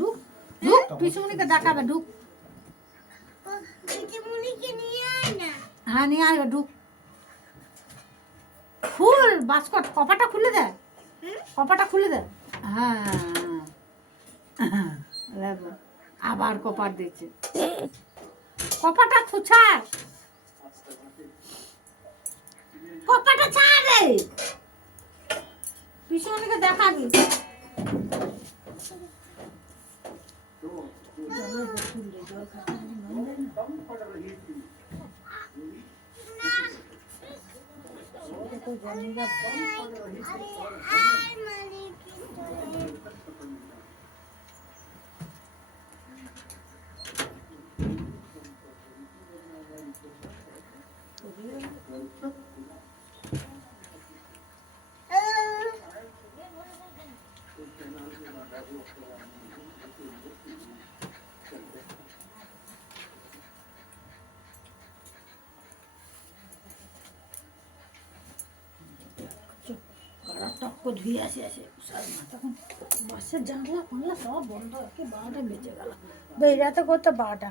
ঢুক ঢুক পিসুমনিকে দেখাবে ঢুক হ্যাঁ নিয়ে আয় ঢুক ফুল বাস্কট কপাটা খুলে দে কপাটা খুলে দে হ্যাঁ আবার কপাট দিচ্ছে কপাটা ছাড় কপাটা ছাড় রে পিছনকে দেখাবি টক্ক ধুয়ে আসে তখন বাসের জানলা ফানলা সব বন্ধ আর কি 12টা বেজে গেল বেরাতে করতে 12টা